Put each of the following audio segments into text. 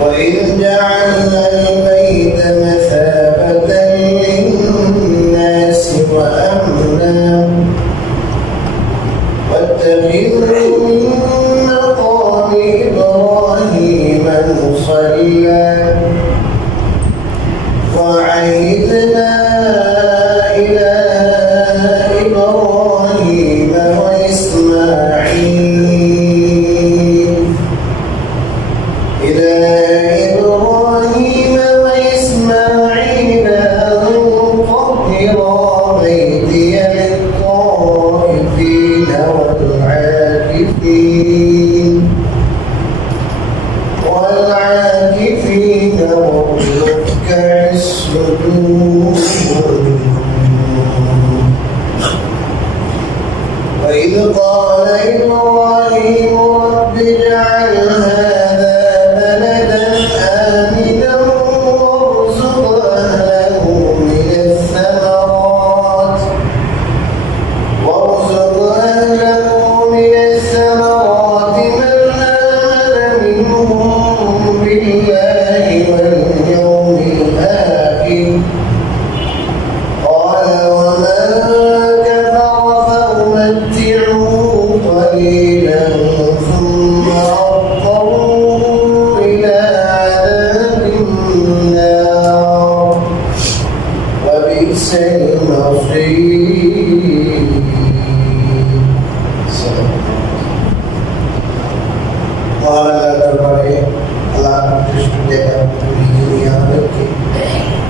وإذ جعلنا البيت مثابة للناس وأمنا واتخذوا من مقام إبراهيم مصلى وعهدنا إلى إبراهيم وإسماعيل أن طهرا بيتي للطائفين والعاكفين والركع السجود. وإذ قال إبراهيم رب اجعل هذا بلدا آمنا وارزق أهله من الثمرات من آمن منهم بالله واليوم الآخر قال ومن كفر فأمتعه قليلا ثم أضطره إلى عذاب النار وبئس المصير. মহারাজা দরবারে আল্লাহ আমাদেরকে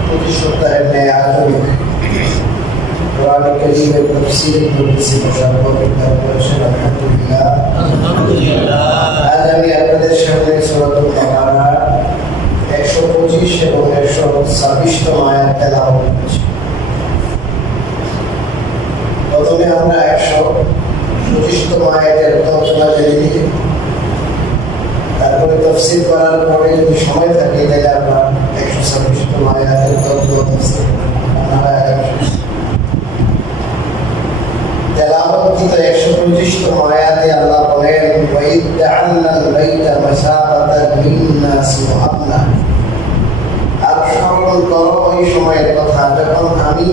প্রতি সপ্তাহের ন্যায় আজও কোরআন কারীমের তাফসীরের মজলিসে মুশাররফ করেছেন। আলহামদুলিল্লাহ। আজ আমি আপনাদের সামনে সূরাতুল বাকারা 125 এবং 126 আয়াত তেলাওয়াত করছি। প্রথমে আমরা 125 আয়াতের তর্জমা জেনে নিই, তারপরে তাফসীর করার পরে যদি সময় থাকে তাহলে আমরা 126 আয়াতের তর্জমা তাফসীর তেলাওয়াতকৃত 125 আয়াতে আল্লাহ বলেন ওয়াইদ জাআলনাল বাইতা মাসাবাতান লিন-নাসি ওয়া আমনা। আর স্মরণ করো ওই সময়ের কথা যখন আমি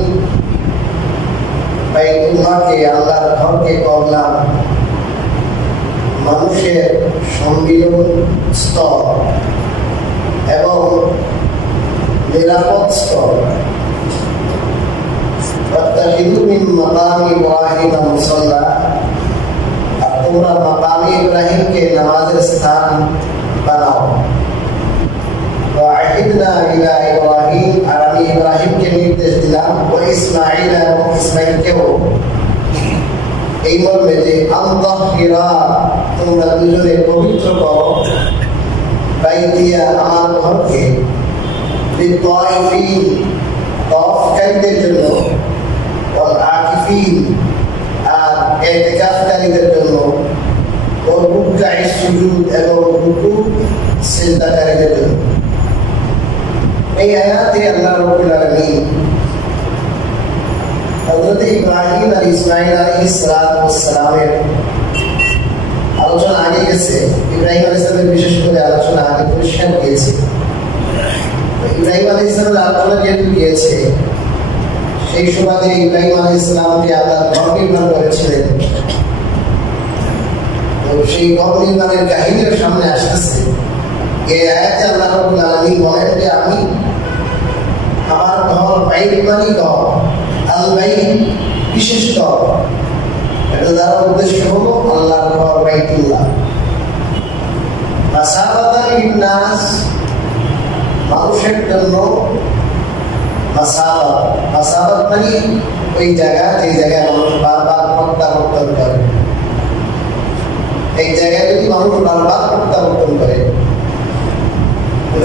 বাইতুল্লাহকে আল্লাহর ঘরকে করলাম মানুষের সম্মিলন স্থল এবং নিরাপদ স্থল। واتخذوا من مقام إبراهيم مصلى। আর তোমরা মাকাম ইব্রাহিমকে নামাজের স্থান বানাও। وعهدنا إلى إبراهيم। আর আমি ইব্রাহিমকে নির্দেশ দিলাম وإسماعيل এবং ইসমাঈলকেও এই মর্মে যে আন তাহহিরা তোমরা দুজনে পবিত্র করো বাইতিয়া আমার ঘরকে লিত-তাইফিন তাওয়াফকারীদের জন্য والعاكفين আর ইতিকাফকারীদের জন্য والركع السجود এবং রুকু সিজদাকারীদের জন্য। এই আয়াতে আল্লাহ রাব্বুল আলামিন হযরত ইব্রাহিম আর ইসমাঈল আলাইহিস সালামের আলোচনা আগে গেছে। ইব্রাহিম আলাইহিস সালামের বিশেষ করে আলোচনা আগে পরিষ্কার গিয়েছে। ইব্রাহিম আলাইহিস সালামের আলোচনা যেহেতু গিয়েছে সেই সুবাদে ইব্রাহিম আলাইহিস সালামকে আল্লাহ ঘর নির্মাণ করেছিলেন, তো সেই ঘর নির্মাণের কাহিনীর সামনে আসতেছে। এই আয়াতে আল্লাহ রাব্বুল আলামিন বলেন যে আমি আমার ঘর বাইত মানে ঘর আল বাইত বিশেষ ঘর। এটা দ্বারা উদ্দেশ্য হলো আল্লাহর ঘর বাইতুল্লাহ। মাসাবাতান লিন-নাস মানুষের জন্য। মাসাবাত মানে ওই জায়গা যে জায়গায় মানুষ বারবার প্রত্যাবর্তন করে। এই জায়গায় যদি মানুষ বারবার প্রত্যাবর্তন করে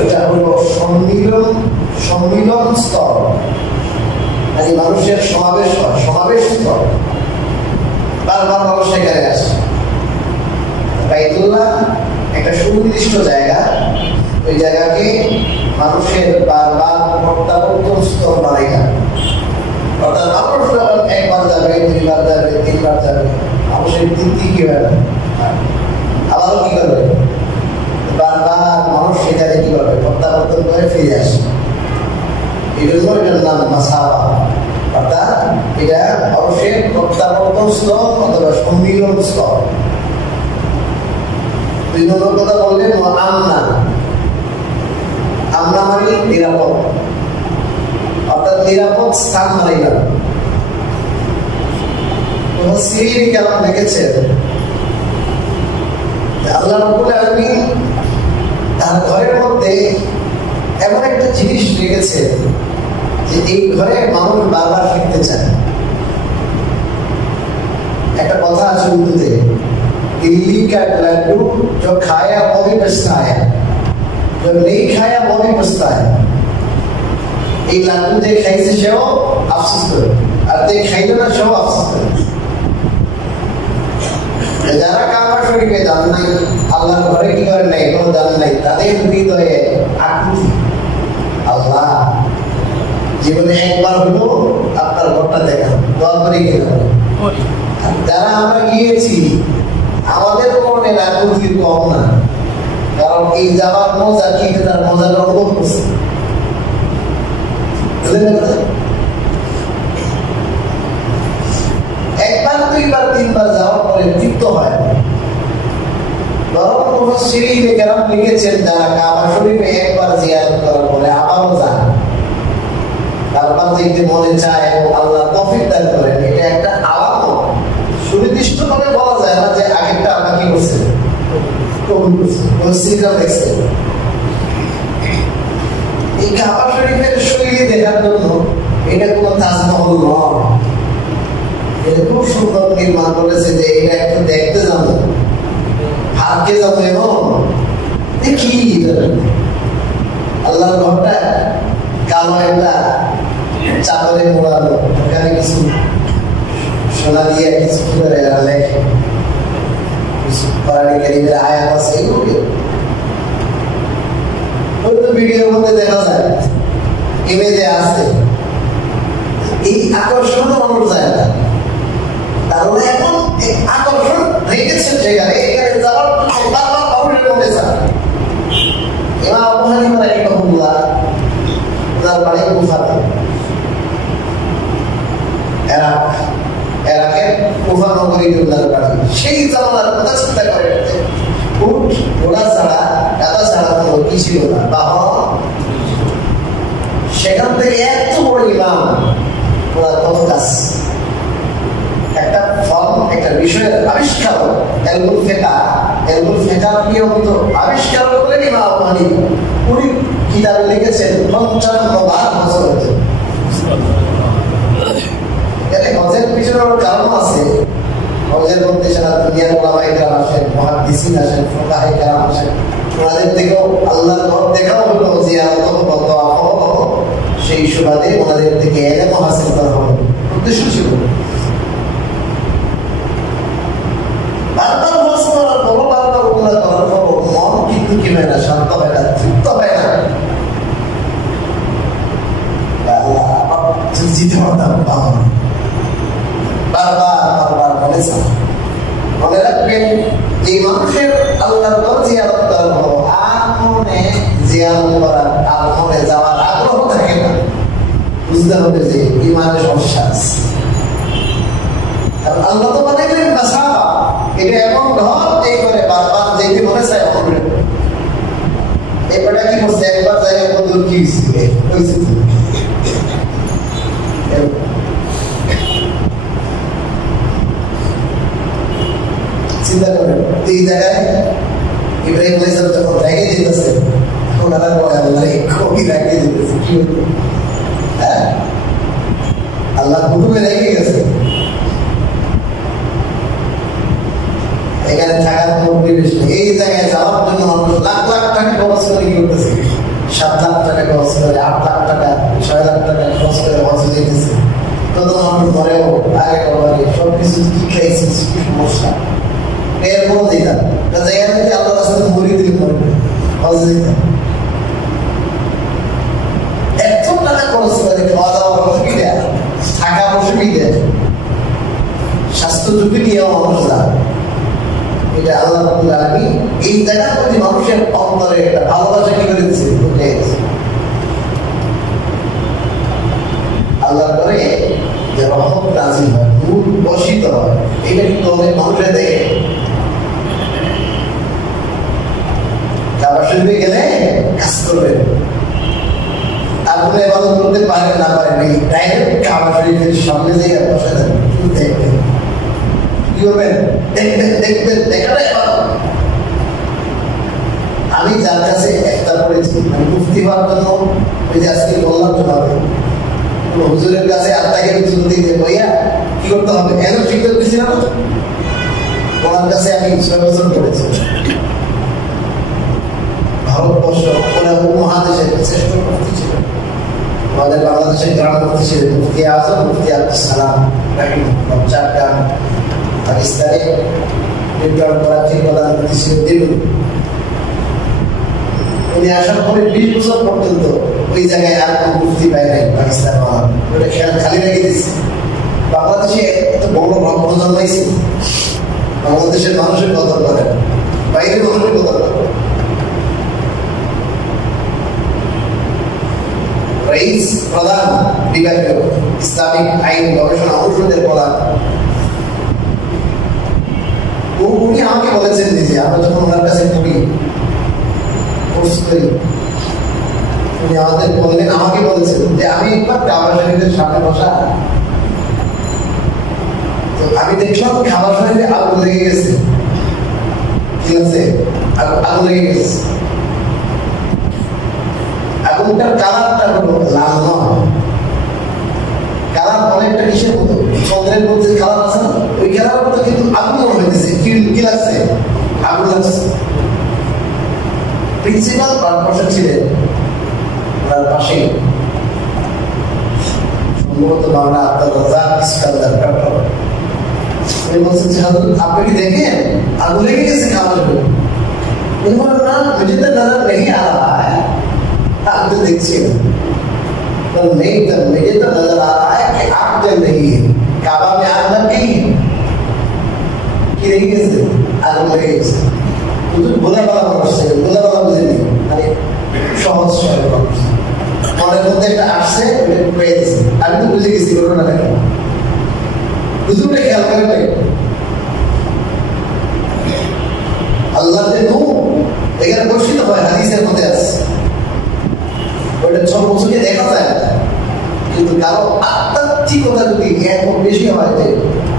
এটা হলো সম্মিলন স্তর, মানে মানুষের সমাবেশ স্তর। বারবার মানুষ সেখানে আসে। বাইতুল্লাহ একটা সুনির্দিষ্ট জায়গা, ওই জায়গাকে মানুষের বারবার প্রত্যাবর্তন স্তর বানাই না। অর্থাৎ মানুষ যখন একবার যাবে, দুইবার যাবে, তিনবার যাবে, আবার মানুষের তৃপ্তি কি হয় না, আবারও কি করবে, বারবার মানুষ সেখানে কি করবে, প্রত্যাবর্তন করে ফিরে আসে। এই জন্য এটার নাম মাসাবা, অর্থাৎ এটা মানুষের প্রত্যাবর্তন স্তর অথবা সম্মিলন স্তর। 2 নম্বর কথা বললেন আমনা, আমনা মানে নিরাপদ, অর্থাৎ নিরাপদ স্থান মানে না। মুফাসসিরিন কেরাম লিখেছেন আল্লাহ রাব্বুল আলামিন তার ঘরের মধ্যে এমন একটা জিনিস রেখেছেন যে এই ঘরে মানুষ বারবার ফিরতে চায়। একটা কথা আছে উর্দুতে, दिल्ली का लड्डू जो खाया वो भी पछता है, जो नहीं खाया वो भी पछता है। এই লাড্ডু যে খাইছে সেও আফসোস করে, আর যে খাইল না সেও আফসোস করে। যারা কাবা শরীফে যান নাই, আল্লাহর ঘরে কি করে নাই, কোনো যান নাই, তাদের হৃদয়ে আকুতি, আল্লাহ জীবনে একবার হলো আপনার ঘরটা দেখা, দোয়া করে গেলাম। যারা আমরা গিয়েছি আমাদের মনে আকুতি কম না, কারণ এই যাওয়ার মজা কি, তার মজাটা অনুভব করছে। একবার 2বার 3বার যাওয়ার পরে তৃপ্ত হয়, বরং মুফাসসিরিন কেরাম লিখেছেন যারা কাবা শরীফে একবার জিয়ারত করার পরে আবারও যান, বারবার দেখতে মনে চায়, আল্লাহ তৌফিক দান করেন। এটা একটা আলামত, সুনির্দিষ্ট ভাবে বলা যায় না যে আগেরটা আল্লাহ কি করছে, কবুল করছে। মুফাসসিরিনরা লিখছেন এই কাবা শরীফের শৈলী দেখার জন্য এটা কোনো তাজমহল নয়, এটা খুব সুন্দর নির্মাণ করেছে যে এটা একটু দেখতে যাবো, হারকে যাবো এবং দেখি আল্লাহর ঘরটা কালো একটা চাদরে মোড়ানো, ওখানে কিছু সোনা দিয়ে কিছু করে লেখে, কিছু কোরআন কারীমের আয়াত আছে, এগুলো হয়তো ভিডিওর মধ্যে দেখা যায়, ইমেজে আছে। এই আকর্ষণ মানুষ যায় না, তাহলে এখন এই আকর্ষণ রেখেছে সেখানে, এখানে যাওয়ার বারবার মানুষের মধ্যে যায়। ইমাম আবু হানিফা রাহিমাহুল্লাহ তার বাড়ি কুফাতে, এরাকের কুফা নগরী তার বাড়ি। সেই জামানার কথা চিন্তা করে, উট ঘোড়া ছাড়া গাদা ছাড়া কোনো কি ছিল না, বাহন। সেখান থেকে এত বড় ইমাম ওরা কত কাজ, একটা ফল, একটা বিষয়ের আবিষ্কার, এলমুল ফিকহ নিয়মিত আবিষ্কার করলেন ইমাম আবু হানিফা। উনি কিতাবে লিখেছেন 55 বার বছর হচ্ছে। এর হজের পিছনে কারণ আছে, হজের মধ্যে সারা দুনিয়ার ওলামায়ে কেরাম আসেন, মুহাদ্দিসিন আসেন, ফুকাহায়ে কেরাম আসেন, ওনাদের থেকেও আল্লাহর ঘর দেখাও হলো, জিয়ারত হলো, সেই সুবাদে ওনাদের থেকে ইলম হাসিল করা হলো, উদ্দেশ্য ছিল। বারবার হজ করার পর, বারবার উমরা করার পর মন কিন্তু কি হয় না, শান্ত হয় না, তৃপ্ত হয় না। জিতে পারতাম বারবার মনে রাখবেন, এই মানুষের আল্লাহর ঘর জিয়ারত করার পর আর মনে জিয়ারত করার, আর মনে যাওয়ার আগ্রহ থাকে না। বুঝতে হবে যে ইমানের সমস্যা আছে। আল্লাহ তো মনে করেন মাসাবা, এটা এমন ঘর এই করে বারবার যেতে মনে চায়। এবারটা কি করছে, একবার জায়গায় কত কি হয়েছে, চিন্তা করেন। এই জায়গায় ইব্রাহিম আলাইহিস সালাম যখন রেগে যেতেছে, ওনারা বলে আল্লাহ কবি রেগে যেতেছে, কি হতো? হ্যাঁ, আল্লাহ হুকুমে রেগে গেছে। এখানে থাকার কোনো পরিবেশ নেই। এই জায়গায় যাওয়ার জন্য মানুষ লাখ লাখ টাকা খরচ করে কি করতেছে, 7 লাখ টাকা খরচ করে, 8 লাখ টাকা, 6 লাখ টাকা খরচ করে হজে যেতেছে। তত মানুষ ঘরেও আগে করে সবকিছু কি খাইছে, কি সমস্যা, এরপর দিতাম জায়গায় আল্লাহ রাস্তায় মরি দিতে পারবে, হজে দিতাম। এত টাকা খরচ করে খাওয়া দাওয়ার অসুবিধা, থাকার অসুবিধা, স্বাস্থ্য স্বাস্থ্য ঝুঁকি নিয়েও মানুষ যায়। এটা আল্লাহ রাব্বুল আলামিন এই জায়গার প্রতি মানুষের অন্তরে একটা ভালোবাসা কি করে দিচ্ছে, আল্লাহর করে যে রহমত নাযিল হয়, নূর বর্ষিত হয়। এটা কিন্তু অনেক মানুষের দেখে কাবা শরীফে গেলে কাজ করবেন, আপনি ইবাদত করতে পারেন না পারেন, এই ডাইরেক্ট কাবা শরীফের সামনে যেয়ে বসে থাকবেন, শুধু দেখবেন। কি করবেন? দেখবেন দেখবেন, দেখাটা ইবাদত। আমি যার কাছে একটা পড়েছি, মানে মুফতি হওয়ার জন্য, ওই যে আজকে বললাম তোমাকে, হুজুরের কাছে আত্মাকে হুজুর দিতে ভাইয়া কি করতে হবে, এত ঠিক করতেছি না। ওনার কাছে আমি 6 বছর পড়েছি। ভারতবর্ষ পুরো উপমহাদেশের শ্রেষ্ঠ মুফতি ছিলেন, আমাদের বাংলাদেশের গ্রাম মুফতি ছিলেন মুফতি আজম, মুফতি আব্দুস সালাম রাহিমাহুল্লাহ। চট্টগ্রাম পাকিস্তানে বিপ্লব করাচির প্রধান মুফতি ছিলেন। উনি আসার পরে 20 বছর পর্যন্ত ওই জায়গায় আর কোনো মুফতি পায় নাই পাকিস্তান। ওটা খেয়াল খালি রেখে দিচ্ছে। বাংলাদেশে এত বড় রক্ত জন্মাইছে, বাংলাদেশের মানুষের কদর করে, বাইরের মানুষের কদর করে। রাইস প্রধান বিভাগীয় ইসলামিক আইন গবেষণা অনুষদের প্রধান, উনি আমাকে বলেছেন নিজে, আমরা যখন ওনার কাছে পড়ি কোর্স করি, উনি আমাদের বললেন, আমাকে বলেছেন যে আমি একবার কাবা শরীফের সামনে বসা, তো আমি দেখলাম কাবা শরীফে আগুন লেগে গেছে। ঠিক আছে, আগুন লেগে গেছে। আগুনটার কালারটা হলো লাল নয়, কালার অনেকটা কিসের মতো, চন্দ্রের মধ্যে কালার আছে না, ওই কালার মতো, কিন্তু আগুন মনে হইতেছে। কি লাগছে? আগুন লাগছে। প্রিন্সিপাল পারপারসন ছিলেন ওনার পাশে, সম্ভবত বাংলা আব্দুল রাজ্জাক ইস্কান্দার ডক্টর। উনি বলছেন যে হযরত আপনি কি দেখেন আগুন লেগে গেছে কাবা শরীফে? উনি বললেন না, মুঝে তো নজর नहीं आ रहा है। आप तो देखिए तो नहीं, तो मुझे तो नजर आ रहा है कि आग जल रही है, काबा में आग लग गई है कि नहीं, कैसे आग लगे गई। বোঝা বলা মানুষ, বোঝা বলা বুঝেনি, মানে সহজ সরল মানুষ, মনের মধ্যে একটা আসছে, পেয়ে দিচ্ছে। আমি তো বুঝে গেছি ঘটনা দেখে, হুজুরটা খেয়াল করে নাই। আল্লাহ যে নূর এখানে বর্ষিত হয়, হাদিসের মধ্যে আছে, ওইটা সর্বোচ্চকে দেখা যায় না, কিন্তু কারো আধ্যাত্মিকতা যদি এত বেশি হয় যে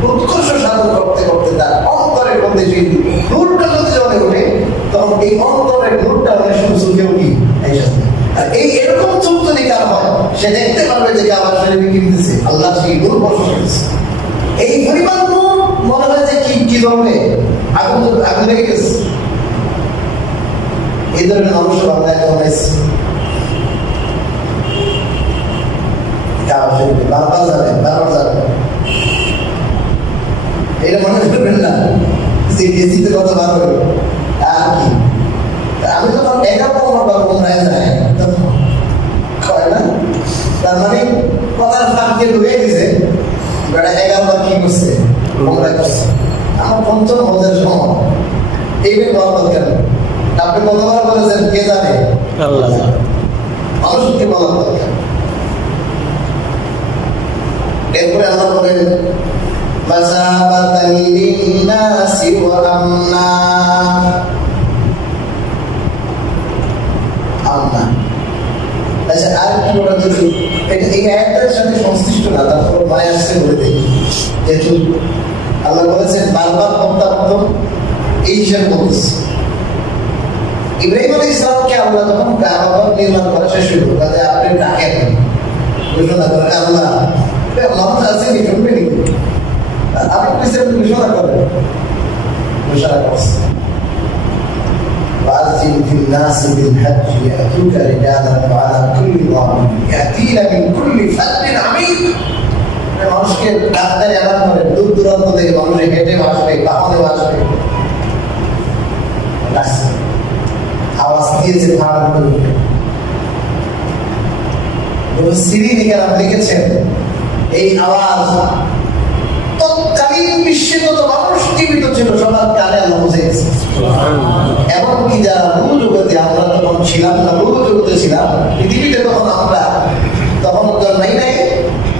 উৎকর্ষ সাধন করতে করতে তার অন্তরের মধ্যে সেই নূরটা যদি জলে ওঠে, তখন এই অন্তরের নূরটা অনেক সময় চোখে উঠি। আর এই এরকম চোখ যদি কার হয়, সে দেখতে পারবে যে কাবা শরীফে কি দিতেছে, আল্লাহ সেই নূর বর্ষণ করেছে। এই পরিমাণ নূর মনে হয় যে কি ধরবে, আগুন লেগে গেছে। এই ধরনের মানুষ বাংলায় জন্মাইছে। কাবা শরীফে বারবার যাবে, এটা মনে করবেন না যে গেছিতে কত বার হবে। আর কি, আমি যখন 11 বার উমরায় যাই তখন কয় না, তার মানে কথার ফাঁকে ঢুকে গেছে, 11 বার কি করছে, উমরা করছে। আমার ৫ম হজের সময় এইভাবে বলা দরকার। আপনি কতবার বলেছেন কে জানে, আল্লাহ জানে। মানুষকে বলা দরকার। এরপরে আল্লাহ বলেন মাযাবাতাল লিন্নাসি ওয়া আমনা। আচ্ছা, আর কি বলা যদি এটা এই আয়াতের সাথে সংশ্লিষ্ট না, তারপর মায়া আসছে বলে দেখি। যেহেতু আল্লাহ বলেছেন বারবার প্রত্যাবর্তন, এই হিসাবে বলতেছে। ইব্রাহিম আলাইহিস সালামকে আল্লাহ যখন কাবা নির্মাণ করা শেষ হইল, কাজে আপনি ডাকেন, ঘোষণা করেন আল্লাহ মানুষ আছে কি শুনবে নি, আপনি ঘোষণা করেন, ঘোষণা করছে وأذن في الناس بالحج يأتوك رجالا وعلى كل ضامر يأتين من كل فج عميق। মানুষকে ডাক্তার এলান করে, দূর দূরান্ত থেকে মানুষ হেঁটে আসবে, বাহনে আসবে, আওয়াজ দিয়েছে ভাড়া সিঁড়ি লিখেছেন এই আওয়াজ তৎকালীন সারাদিন বিশ্বে যত মানুষ জীবিত ছিল সবার কানে আল্লাহ পৌঁছে গেছে। এমনকি যারা রূহ জগতে, আমরা তখন ছিলাম না, রূহ জগতে ছিলাম, পৃথিবীতে তখন আমরা তখন জন্মাই নাই,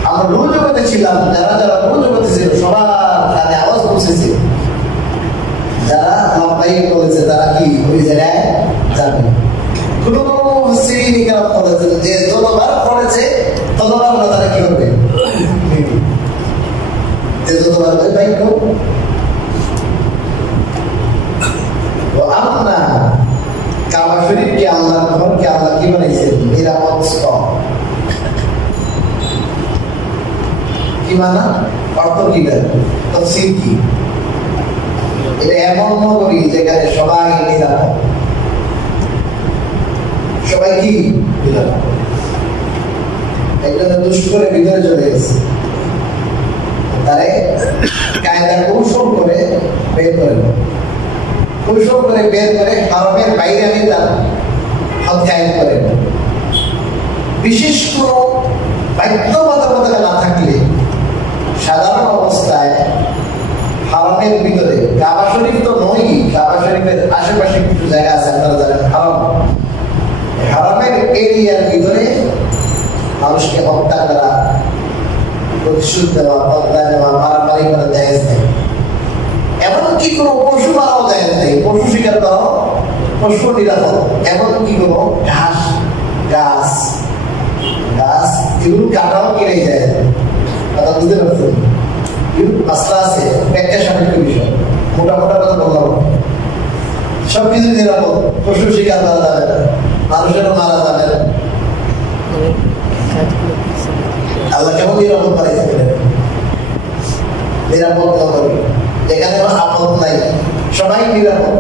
আমরা রূহ জগতে ছিলাম, যারা যারা রূহ জগতে ছিল সবার কানে আওয়াজ পৌঁছেছে। যারা লব্বাইক বলেছে তারা কি ওই জায়গায় যাবে। কোনো কোনো মুফাসসিরিন বলেছেন যে যতবার পড়েছে ততবার তারা কি করবে, যে যতবার বাইক আমরা কাবা শরীফকে আল্লাহর ঘরকে আল্লাহ কি বানাইছেন, নিরাপদ স্থল। কি মানা, অর্থ কি দেন, তাফসীর কি? এটা এমন নগরী যেখানে সবাই নিরাপদ, সবাই কি নিরাপদ। একজন দুষ্ট করে ভিতরে চলে গেছে, তারে কায়দা কৌশল করে বের করে, কৌশল করে বের করে হারামের বাইরে আমি তার হাত কায়েম করে। বিশেষ কোনো বাধ্যবাধকতা না থাকলে সাধারণ অবস্থায় হারামের ভিতরে, কাবা শরীফ তো নয়, কাবা শরীফের আশেপাশে কিছু জায়গা আছে আপনারা জানেন, হারামের এরিয়ার ভিতরে মানুষকে হত্যা করা, প্রতিশোধ দেওয়া, হত্যা নেওয়া, মারামারি করা জায়েজ নেই। এমনকি কোনো পশু মারাও জায়েজ নেই, পশু শিকার করাও, পশু নিরাপদ। এমনকি কোনো ঘাস, গাছ গাছ এগুলো কাটাও কিনে যায়, কথা বুঝতে পারছেন? মাসলা আছে, ব্যাখ্যা সাপেক্ষ বিষয়, মোটা মোটা কথা বললাম। সবকিছু নিরাপদ, পশু শিকার করা যাবে না, মানুষেরও মারা যাবে না। আল্লাহ কেমন নিরাপদ বানাইতে পারেন? নিরাপদ নগরী যেখানে আপদ নাই, সবাই নিরাপদ।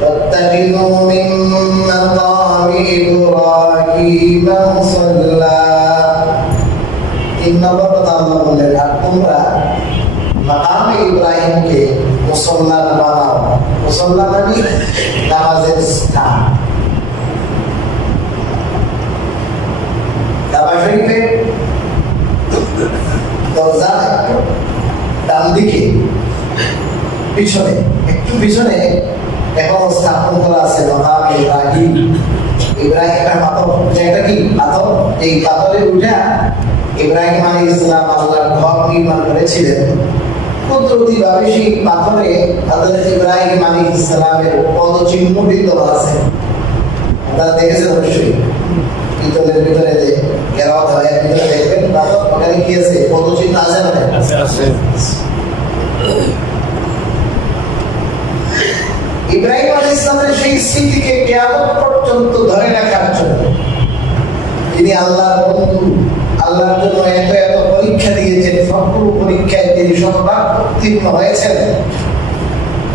واتخذوا من مقام إبراهيم مصلى। তিন নম্বর কথা আল্লাহ বললেন, আর তোমরা মাকামে ইব্রাহিমকে মুসল্লা বানাও। মুসল্লা মানে নামাজের স্থান। কাবা শরীফের দরজা ডান দিকে পিছনে, একটু পিছনে এখন স্থাপন করা আছে মাকামে ইব্রাহিম। ইব্রাহিমের পাথর, যেটা কি পাথর, এই পাথরে উঠা ইব্রাহিম আলাইহিস সালাম আল্লাহর ঘর নির্মাণ করেছিলেন। কুদরতিভাবে সেই পাথরে হযরত ইব্রাহিম আলাইহিস সালামের পদচিহ্ন বিদ্যমান আছে। আপনারা দেখেছেন অবশ্যই, পিতলের ভিতরে যে ঘেরাও হয়, ভিতরে দেখবেন পাথর, ওখানে কি আছে, পদচিহ্ন আছে না? আছে। ইব্রাহিম আলাইহিস সালামের সেই স্মৃতিকে কিয়ামত পর্যন্ত ধরে রাখার জন্য তিনি আল্লাহর বন্ধু, আল্লাহর জন্য এত এত পরীক্ষা দিয়েছেন, সবগুলো পরীক্ষায় তিনি শতভাগ উত্তীর্ণ হয়েছেন।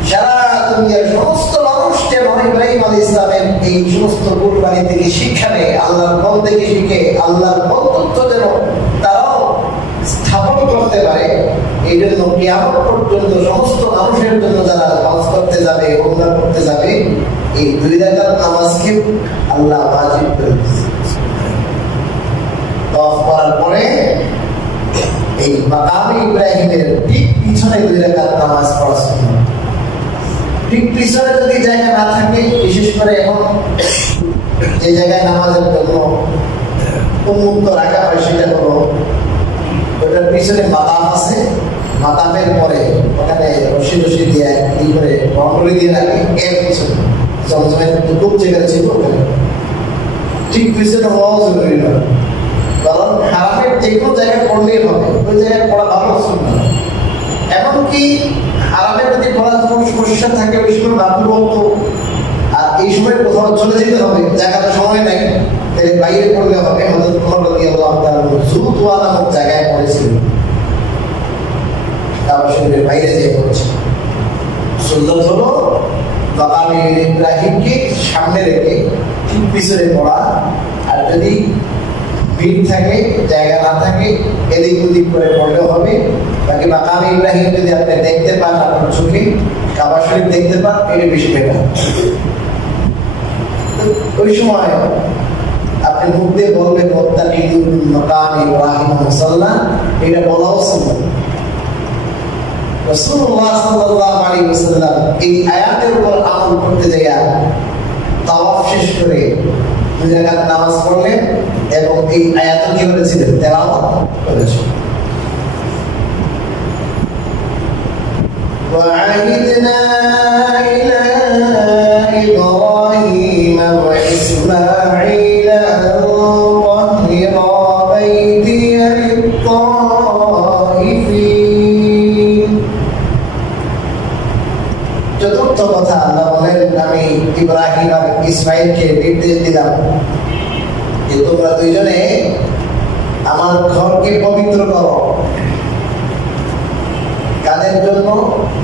সারা দুনিয়ার সমস্ত মানুষ যেন ইব্রাহিম আলাইহিস সালামের এই সমস্ত কুরবানি থেকে শিক্ষা নেয়, আল্লাহর পথ থেকে শিখে আল্লাহর বন্ধুত্ব যেন তারাও স্থাপন করতে পারে। এই জন্য কিয়ামত পর্যন্ত সমস্ত মানুষের জন্য যারা হজ করতে যাবে, উমরা করতে যাবে, এই 2 রাকাত নামাজকে আল্লাহ ওয়াজিব করে দিয়েছে। তওয়াফ করার পরে এই মাকামে ইব্রাহিমের ঠিক পিছনে 2 রাকাত নামাজ পড়া সুন্নাত। ঠিক পিছনে যদি জায়গা না থাকে, বিশেষ করে এখন যে জায়গায় নামাজের জন্য উন্মুক্ত রাখা হয় সেটা হলো ওটার পিছনে মাকাম আছে, মাকামের পরে ওখানে রশি রশি দিয়ে এই করে বন্ধলি দিয়ে রাখে, এর পিছনে জমজমের খুব জায়গা ছিল ওখানে ঠিক পিছনে হওয়াও জরুরি নয়, কারণ হারামের যে কোনো জায়গায় পড়লেই হবে, ওই জায়গায় পড়া ভালো সুন্নাত। এমনকি হারামের যদি পড়ার কোনো সমস্যা থাকে ওই সময় মাকরুহ, আর এই সময় কোথাও চলে যেতে হবে, জায়গাটা সময় নাই, তাহলে বাইরে পড়লে হবে। হযরত ওমর রাদিয়াল্লাহু তাআলা যুতওয়া নামক জায়গায় পড়েছিলেন, কাবা শরীফের বাইরে যেয়ে পড়েছেন। সুন্নাত হলো মাকামে ইব্রাহিমকে সামনে রেখে ঠিক পিছনে পড়া, আর যদি ভিড় থাকে, জায়গা না থাকে, এদিক ওদিক করে পড়লেও হবে। বাকি মাকামে ইব্রাহিম যদি আপনি দেখতে পান, আপনার চোখে কাবা শরীফ দেখতে পান, এটা বেশি বেটার। ওই সময় আপনি আপনি মুখ দিয়ে বলবেন মুত্তাকিউন মিন মাকামি ইব্রাহিম মুসাল্লা, এটা বলাও সুন্নাত। রাসূলুল্লাহ সাল্লাল্লাহু আলাইহি ওয়াসাল্লাম এই আয়াতের উপর আমল করতে যাইয়া তাওয়াফ শেষ করে 2 রাকাত নামাজ পড়লেন এবং এই আয়াত কি করেছিলেন? তেলাওয়াত করেছিলেন। وعهدنا إلى إبراهيم وإسماعيل أن طهرا بيتي للطائفين। চতুর্থ কথা আল্লাহ বলেন, আমি ইব্রাহিম আর ইসমাইলকে নির্দেশ দিলাম যে তোমরা দুইজনে আমার ঘরকে পবিত্র করো। কাদের জন্য?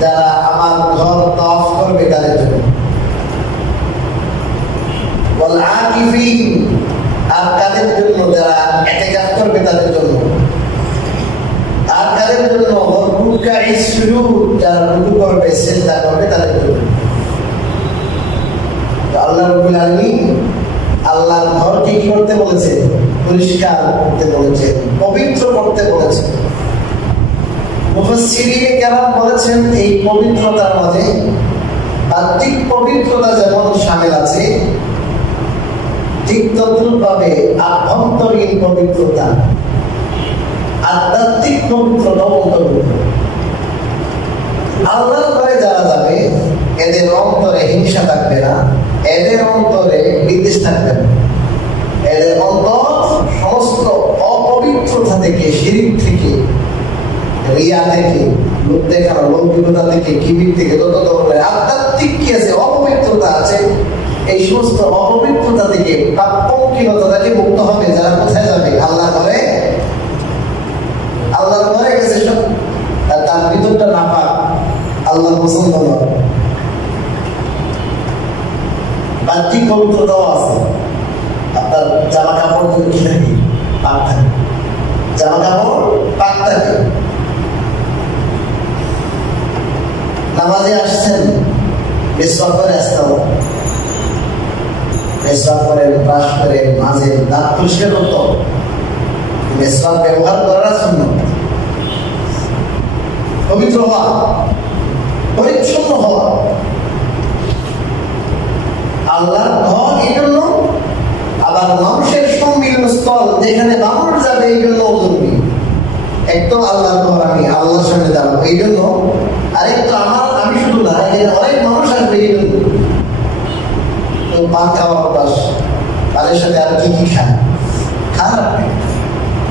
যারা আমার ঘর তাওয়াফ করবে তাদের জন্য। ওয়াল আকিফিন, আর কাদের জন্য? যারা ইতিকাফ করবে তাদের জন্য। আর কাদের জন্য? রুকুআ সুজুদ, যারা রুকু করবে সিজদা করবে তাদের জন্য। আল্লাহ রাব্বুল আলামিন আল্লাহর ঘরকে কি করতে বলেছে? পরিষ্কার করতে বলেছে, পবিত্র করতে বলেছে। মুফাসসিরিনে কেরাম বলেছেন এই পবিত্রতার মাঝে বাহ্যিক পবিত্রতা যেমন শামিল আছে, ঠিক তদ্রূপভাবে আভ্যন্তরীণ পবিত্রতা, আধ্যাত্মিক পবিত্রতাও অন্তর্ভুক্ত। আল্লাহর ঘরে যারা যাবে এদের অন্তরে হিংসা থাকবে না, এদের অন্তরে বিদ্বেষ থাকবে না, এদের অন্তর সমস্ত অপবিত্রতা থেকে, শিরক থেকে, রিয়া থেকে, লোক দেখানো, লৌকিকতা থেকে, কিবির থেকে, যত ধরনের আধ্যাত্মিক কি আছে, অপবিত্রতা আছে, এই সমস্ত অপবিত্রতা থেকে, পাপপঙ্কিলতা থেকে মুক্ত হবে। যারা কোথায় যাবে? আল্লাহর ঘরে। আল্লাহর ঘরে গেছে সব, তার ভিতরটা নাপাক, আল্লাহর পছন্দ নয়। বাহ্যিক পবিত্রতাও আছে, আপনার জামা কাপড় কি থাকে? পাক থাকে, জামা কাপড় পাক থাকে। নামাজে আসছেন, মিসওয়াক করে আসতে হবে, মিসওয়াক করে, ব্রাশ করে, মাঝে দাঁত পরিষ্কার করতে হবে। মিসওয়াক ব্যবহার করার সুন্নাত। পবিত্র হওয়া, পরিচ্ছন্ন হওয়া। আল্লাহর ঘর এই জন্য, আবার মানুষের সম্মিলন স্থল যেখানে মানুষ যাবে এই জন্য জরুরি। এক তো আল্লাহর ঘর, আমি আল্লাহর সামনে দাঁড়াবো এই জন্য, আরেক তো আমি শুধু না, এখানে অনেক মানুষ আসবে এই জন্য। তো পান খাওয়া অভ্যাস, তাদের সাথে আর কি কি খান আপনি,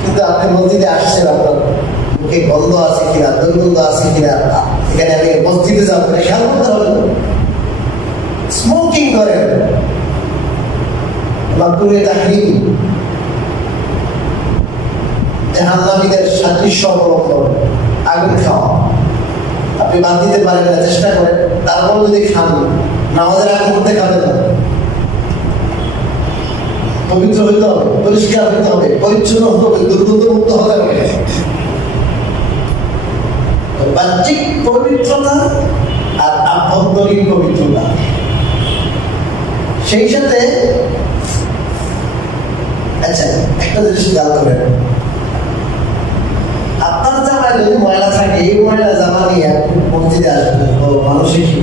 কিন্তু আপনি মসজিদে আসছেন, আপনার মুখে গন্ধ আছে কিনা, দুর্গন্ধ আছে কিনা, এখানে আমি মসজিদে যাবো না, খেয়াল করতে হবে। স্মোকিং করেন, মাকরুহে তাহরিম, জাহান্নামীদের সাদৃশ্য অবলম্বন, আগুন খাওয়া। আপনি বাদ দিতে পারেন না, চেষ্টা করেন, তারপর যদি খান, নামাজের আগে মধ্যে খাবেন না। পবিত্র হইতে হবে, পরিষ্কার হইতে হবে, পরিচ্ছন্ন হতে হবে, দুর্গন্ধ মুক্ত হতে হবে। বাহ্যিক পবিত্রতা আর আভ্যন্তরীণ পবিত্রতা। সেই সাথে আচ্ছা একটা জিনিস খেয়াল করেন, আপনার জামায় যদি ময়লা থাকে, এই ময়লা জামা নিয়ে মসজিদে আসবেন, তো মানুষের কি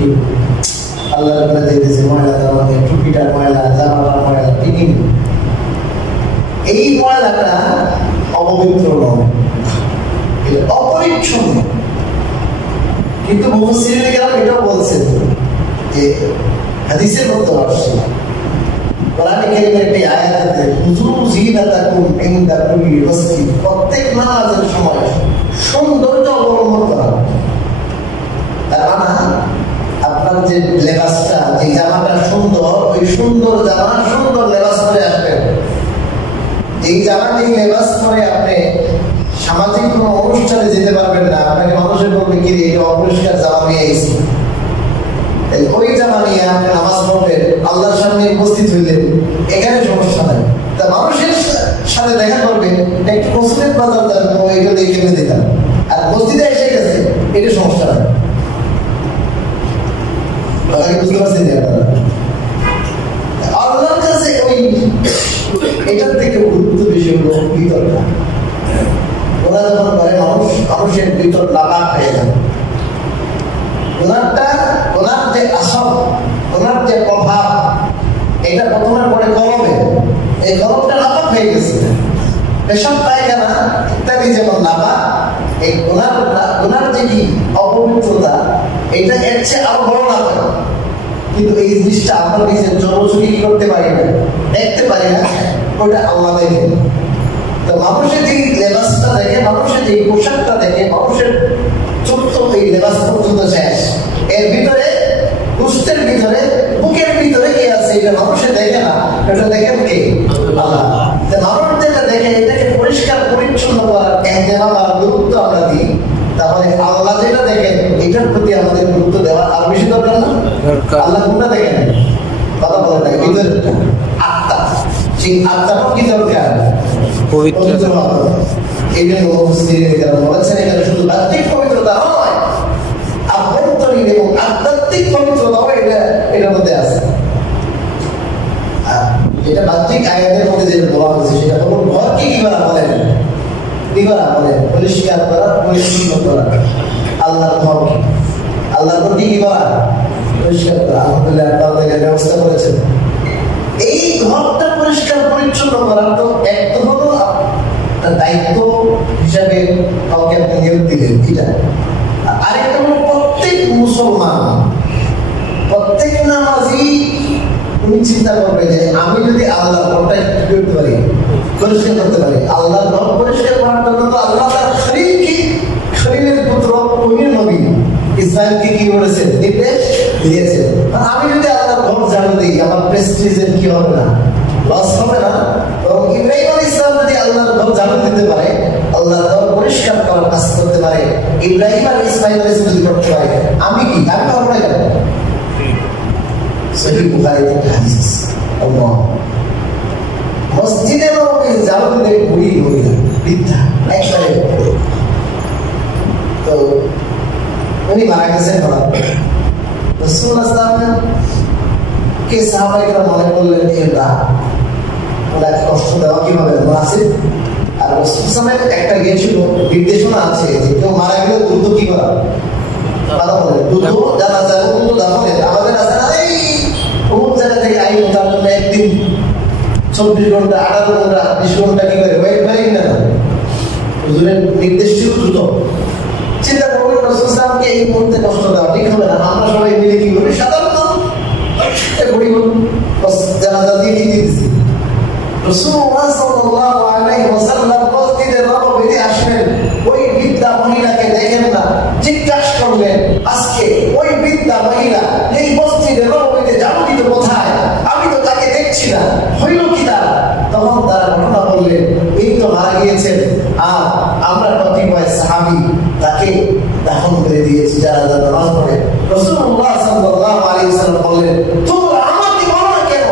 আল্লাহ দিতেছে ময়লা জামা নিয়ে, টুপিটার ময়লা, জামাটার ময়লা, ঠিকই এই ময়লাটা অপবিত্র নয়, অপরিচ্ছন্ন। কিন্তু মুফাসসিরিনে কেরাম এটাও বলছেন যে হাদিসের মধ্যে আসছে, কোরআনে কারীমের একটি আয়াত আছে, খুযু যিনাতাকুম ইনদা কুল্লি মাসজিদ, প্রত্যেক নামাজের সময় সৌন্দর্য অবলম্বন করা। তার মানে আপনার যে লেবাসটা, যে জামাটা সুন্দর, ওই সুন্দর জামা, সুন্দর লেবাস পরে আসবেন। এই জামা, এই লেবাস পরে আপনি সামাজিক কোনো অনুষ্ঠানে যেতে পারবেন না, আপনাকে মানুষে বলবে কি এটা অপরিষ্কার জামা নিয়ে এসেছি। ওই জামা নিয়ে আপনি নামাজ পড়বেন, আল্লাহর সামনে উপস্থিত হইলেন, এখানে সমস্যা নাই। তা মানুষের সাথে দেখা করবেন, একটু কসমেট বাজার যাবেন, এইটা দিয়ে কিনে দিতাম, আর মসজিদে এসে গেছে, এটা সমস্যা নাই। বুঝতে পারছেন? আপনারা আল্লাহর কাছে ওই এটার থেকে গুরুত্ব বেশি হলো বিতর্কটা। ওরা যখন করে মানুষের ভিতর লাগাম হয়ে যায়। ওনার যে আসল, ওনার যে প্রভাব, এটা প্রথমে পরে কলমে, এই কলমটা লাগাম হয়ে গেছে। পেশাব পায়খানা ইত্যাদি যেমন লাভা, এই ওনার যে কি অপবিত্রতা, এটা এর চেয়ে আরো বড় লাভা। কিন্তু এই জিনিসটা আমরা নিজের জনচুরি কি করতে পারি না, দেখতে পারি না, ওইটা আল্লাহ দেখে। তো মানুষের যে লেবাসটা দেখে, মানুষের যে পোশাকটা দেখে, মানুষের ছোট্ট এই লেবাস পর্যন্ত শেষ, এর ভিতরে কুষ্ঠের ভিতরে বুকের ভিতরে কি আছে এটা মানুষের দেখে না, এটা দেখেন কে? আল্লাহ। মানুষ যেটা দেখে এটাকে পরিষ্কার পরিচ্ছন্ন করার গুরুত্ব আমরা দিই, তাহলে আল্লাহ যেটা দেখেন এটার প্রতি আমাদের গুরুত্ব দেওয়া আর বেশি দরকার না? আল্লাহ কোনটা দেখেন? কথা বলে না, ভিতরে আত্মা, সেই আত্মাটা কি দরকার? পবিত্র। এই জন্য বলেছেন এখানে শুধু বাহ্যিক পবিত্রতা নয়, আভ্যন্তরীণ এবং আধ্যাত্মিক পবিত্রতাও এটার মধ্যে আছে। এটা বাহ্যিক আয়াতের মধ্যে যেটা বলা হয়েছে সেটা হলো ঘরকে কি করা বলেন, কি করা বলেন, পরিষ্কার করা, পরিচ্ছন্ন করা। আল্লাহর ঘরকে, আল্লাহর ঘরকে কি করা, পরিষ্কার করা। আলহামদুলিল্লাহ আপনাদের ব্যবস্থা করেছেন। এই ঘরটা পরিষ্কার পরিচ্ছন্ন করার তো একটা হলো দায়িত্ব হিসাবে কাউকে আপনি নিয়োগ দিলেন, এটা। আরেকটা হলো প্রত্যেক মুসলমান, প্রত্যেক নামাজি উনি চিন্তা করবে যে আমি যদি আল্লাহর ঘরটা কি করতে পারি, পরিষ্কার করতে পারি। আল্লাহর ঘর পরিষ্কার করার জন্য তো আল্লাহ তার খলিলের পুত্র কবির নবী ইসরাইলকে কি করেছেন, নির্দেশ দিয়েছেন। আমি যদি আল্লাহর ঘর ঝাড়ু দিই, আমার প্রেস্টিজের কি হবে না, লস হবে না? এবং ইব্রাহিম আলাইহিস সালাম যদি আল্লাহর ঘর ঝাড়ু দিতে পারে, আল্লাহর ঘর পরিষ্কার করার কাজ করতে পারে, ইব্রাহিম আর ইসমাইল আলাইহিস সালাম যদি করতে পারে, আমি কি, আমি পারবো না কেন? সহিহ বুখারীতে হাদিস, আল্লাহ মসজিদে নববী ঝাড়ু দিতে বুড়ি মহিলা, বৃদ্ধা, একবারে। তো উনি মারা গেছেন, রাসূলুল্লাহ সাল্লাল্লাহু আলাইহি ওয়াসাল্লাম কে সাহাবায়ে মনে করলেন এটা ওনাকে কষ্ট দেওয়া কিভাবে মুনাসিব। আর রাসূল সাল্লাল্লাহু আলাইহি একটা গিয়েছিল নির্দেশনা আছে যে কেউ মারা গেলে দ্রুত কি করা, কথা বলে দ্রুত জানাজা দ্রুত দাফনের। আমাদের আছে না এই অমুক জায়গা থেকে আইন, তার জন্য একদিন 24 ঘন্টা 18 ঘন্টা 20 ঘন্টা কি করে ওয়েট করি না, হুজুরের নির্দেশ ছিল দ্রুত। চিন্তা করবেন রাসূল সাল্লাল্লাহু আলাইহি ওয়াসাল্লামকে এই মুহূর্তে কষ্ট দেওয়া ঠিক হবে না। আমরা সবাই মিলে কি করি, সাধারণত জানাজা দিয়ে কি দিতেছি। রাসূলুল্লাহ সাল্লাল্লাহু আলাইহি ওয়াসাল্লাম মসজিদে নববীতে আসলেন, ওই বৃদ্ধা মহিলাকে দেখেন না, জিজ্ঞাসা করলেন আজকে ওই বৃদ্ধা মহিলা এই মসজিদে নববীতে ঝাড়ু দিত কোথায়, আমি তো তাকে দেখছি না, হইল কি তার? তখন তারা ঘটনা বললেন, এই তো মারা গিয়েছেন, আর আমরা কতিপয় সাহাবী তাকে দাফন করে দিয়েছি যারা নামাজ পড়ে। রাসূলুল্লাহ সাল্লাল্লাহু আলাইহি ওয়াসাল্লাম বললেন, তোমরা আমাকে বলো না কেন,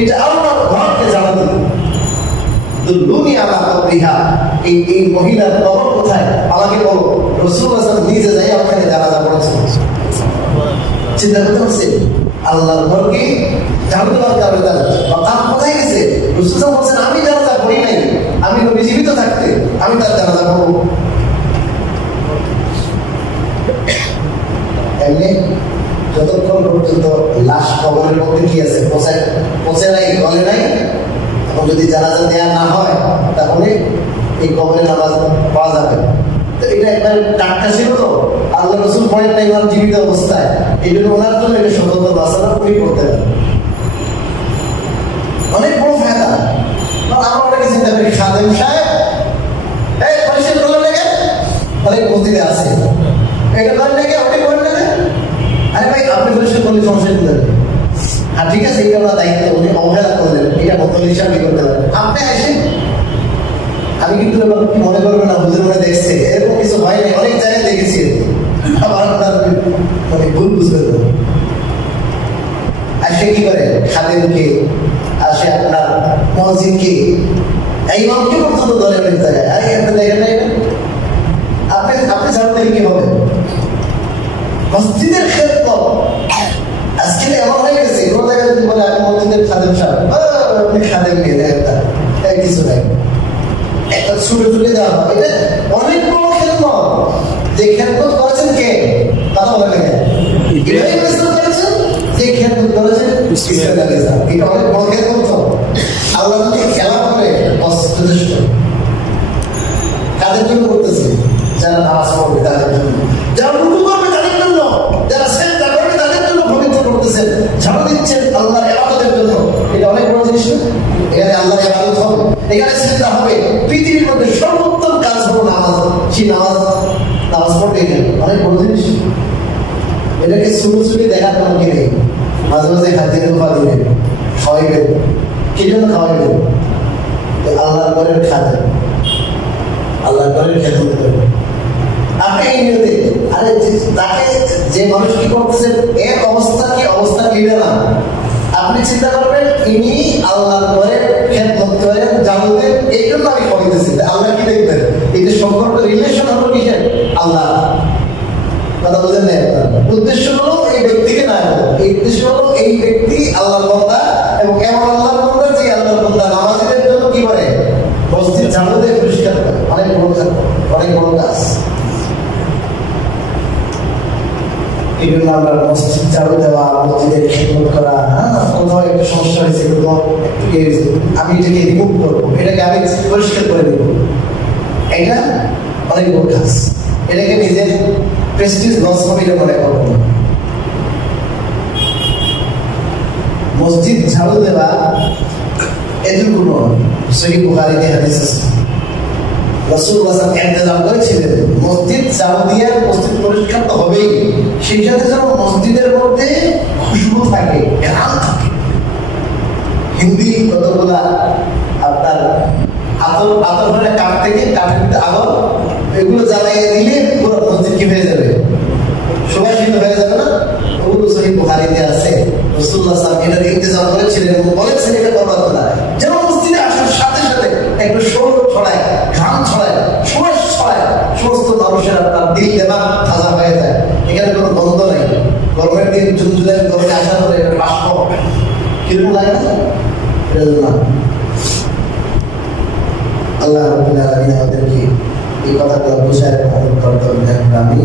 এটা আল্লাহর ঘরকে ঝাড়ু দিত। দুলুনি আলা কবরিহা, এই মহিলার কবর কোথায় আমাকে বলো। রাসূলুল্লাহ সাল্লাল্লাহু আলাইহি ওয়াসাল্লাম নিজে যাই ওখানে জানাজা পড়েছেন। চিন্তা করতে পারছেন, আল্লাহর ঘরকে ঝাড়ু দেওয়ার কারণে তার মাকাম কোথায় গেছে। রাসূলুল্লাহ বলছেন আমি জানাজা পড়ি নাই, আমি নবী জীবিত থাকতে আমি তার জানাজা পড়ব। এমনি যতক্ষণ পর্যন্ত লাশ কবরের মধ্যে কি আছে, পচে নাই, গলে নাই, এখন যদি জানাজা দেওয়া না হয় তাহলে এই কবরে নামাজ পাওয়া যাবে। তো এটা একবারে টাটকা ছিল, তো আল্লাহ রাসূল পড়েন নাই ওনার জীবিত অবস্থায়, এই জন্য ওনার জন্য এটা সতর্ক মাসালা উনি করতে পারেন। অনেক বড় ফায়দা। আমরা ওটাকে চিন্তা করি খাদেম সাহেব এই পরিষ্কার করলেন নাকি, অনেক মসজিদে আছে এটা করেন নাকি, ওটা করেন নাকি। আরে ভাই আপনি পরিষ্কার করলে সমস্যা কি হবে? আর ঠিক আছে, এটা ওনার দায়িত্ব, উনি অবহেলা করলেন, এটা বোতল হিসাবে করতে পারেন। আপনি আসেন, আমি কিন্তু মনে করবেন না হুজুর মনে দেখছে, এরকম কিছু হয়নি, অনেক জায়গায় দেখেছি। আবার আপনার মানে ভুল বুঝতে হবে। আসে কি করে খাদেমকে, আসে আপনার মসজিদকে, এই ইমামকে পর্যন্ত ধরে অনেক জায়গায়। আরে আপনি দেখেন না, আপনি জানতে কি হবে মসজিদের ক্ষেত্র। আজকে এমন হয়ে গেছে, কোনো জায়গায় যদি বলে আমি মসজিদের খাদেম সাহেব, আপনি খাদেম নিয়ে দেয় কিছু নাই, একটা ছুটে তুলে দেওয়া হয়। এটা অনেক বড় খেদমত, যে খেদমত করেছেন কে? কথা বলে না ইব্রাহিম ইসলাম করেছেন, যে খেদমত করেছেন ইসমাঈল আলাইহিস সালাম। এটা অনেক বড় খেদমত। আল্লাহ যদি খেলা করে যথেষ্ট। কাদের জন্য করতেছে? যারা নামাজ পড়বে তাদের জন্য, যারা রুকু করবে তাদের জন্য, যারা সিজদা করবে তাদের জন্য পবিত্র করতেছেন, ঝাড়ু দিচ্ছেন আল্লাহর ইবাদতের জন্য। এটা অনেক বড় জিনিস। এখানে আল্লাহর ইবাদত হবে, এখানে সিজদা হবে। পৃথিবীর মধ্যে সর্বোত্তম কাজ হলো নামাজ। সেই নামাজ পড়বে, এখানে অনেক বড় জিনিস। এটাকে সুরসুরি দেখার কোনো কি নেই। মাঝে মাঝে হাতে ধোপা দিবেন, খাওয়াইবেন। কি জন্য খাওয়াইবেন? আল্লাহর ঘরের খাদ্য, আল্লাহর ঘরের খেদমত করবেন আপনি। এই নিয়তে আরে তাকে যে মানুষ কি করতেছেন এর অবস্থা কি অবস্থা নিবে না। আপনি চিন্তা করবেন ইনি আল্লাহর ঘরের খেদমত করেন, জানু দেন, এই জন্য আমি খাওয়াইতেছি। আল্লাহ কি দেখবেন? এই যে সম্পর্ক রিলেশন হলো কিসের? আল্লাহ। কথা বুঝেন না? উদ্দেশ্য হলো এই ব্যক্তিকে না, এই উদ্দেশ্য হলো এই ব্যক্তি আল্লাহর বান্দা, এবং এমন আল্লাহর বান্দা যে আল্লাহর বান্দা নামাজীদের জন্য কি করে? মসজিদ ঝাড়ু দিয়ে পরিষ্কার করে। অনেক বড় কাজ, অনেক বড় কাজ। এই জন্য আমরা মসজিদ ঝাড়ু দেওয়া, মসজিদের খেদমত করা, কোথাও একটা সমস্যা হয়েছে, কোথাও আমি এটাকে রিমুভ করবো, এটাকে আমি পরিষ্কার করে দেবো, এটা অনেক বড় কাজ। এটাকে নিজের প্রেস্টিজ লস হবে এটা মনে করবো না। মসজিদ ঝাড়ু দেওয়া এটুকু নয়। সহিহ বুখারীতে হাদিস আছে, রাসূলুল্লাহ সাল্লাল্লাহু আলাইহি ওয়াসাল্লাম ইন্তজাম করেছিলেন মসজিদ ঝাড়ু দিয়ে মসজিদ পরিষ্কার তো হবেই, সেই সাথে যেন মসজিদের মধ্যে খুশবু থাকে, ঘ্রাণ থাকে। হিন্দি কতগুলা আপনার আতর মানে কাঠ থেকে, কাঠের ভিতরে আগুন, এগুলো জ্বালাইয়ে দিলে পুরো মসজিদ কি হয়ে যাবে? সুবাসিত হয়ে যাবে না? ওগুলো সহিহ বুখারীতে আছে। রাসূলুল্লাহ সাল্লাল্লাহু আলাইহি ওয়াসাল্লাম এটার ইন্তজাম করেছিলেন এবং বলেছেন এটা করবার কথা, যেন মসজিদে আসার সাথে সাথে একটু সৌরভ ছড়ায়, ঘাম ছড়ায়, সুবাস ছড়ায়, সমস্ত মানুষের আপনার দিল দেমাগ তাজা হয়ে যায়। এখানে কোনো গন্ধ নাই। গরমের দিন জুলাই গরমে আসার পরে একটা বাষ্প কিরকম লাগে না? আল্লাহ রাব্বুল আলামিন আমাদেরকে এই কথাগুলো বোঝার করতে হবে। আমি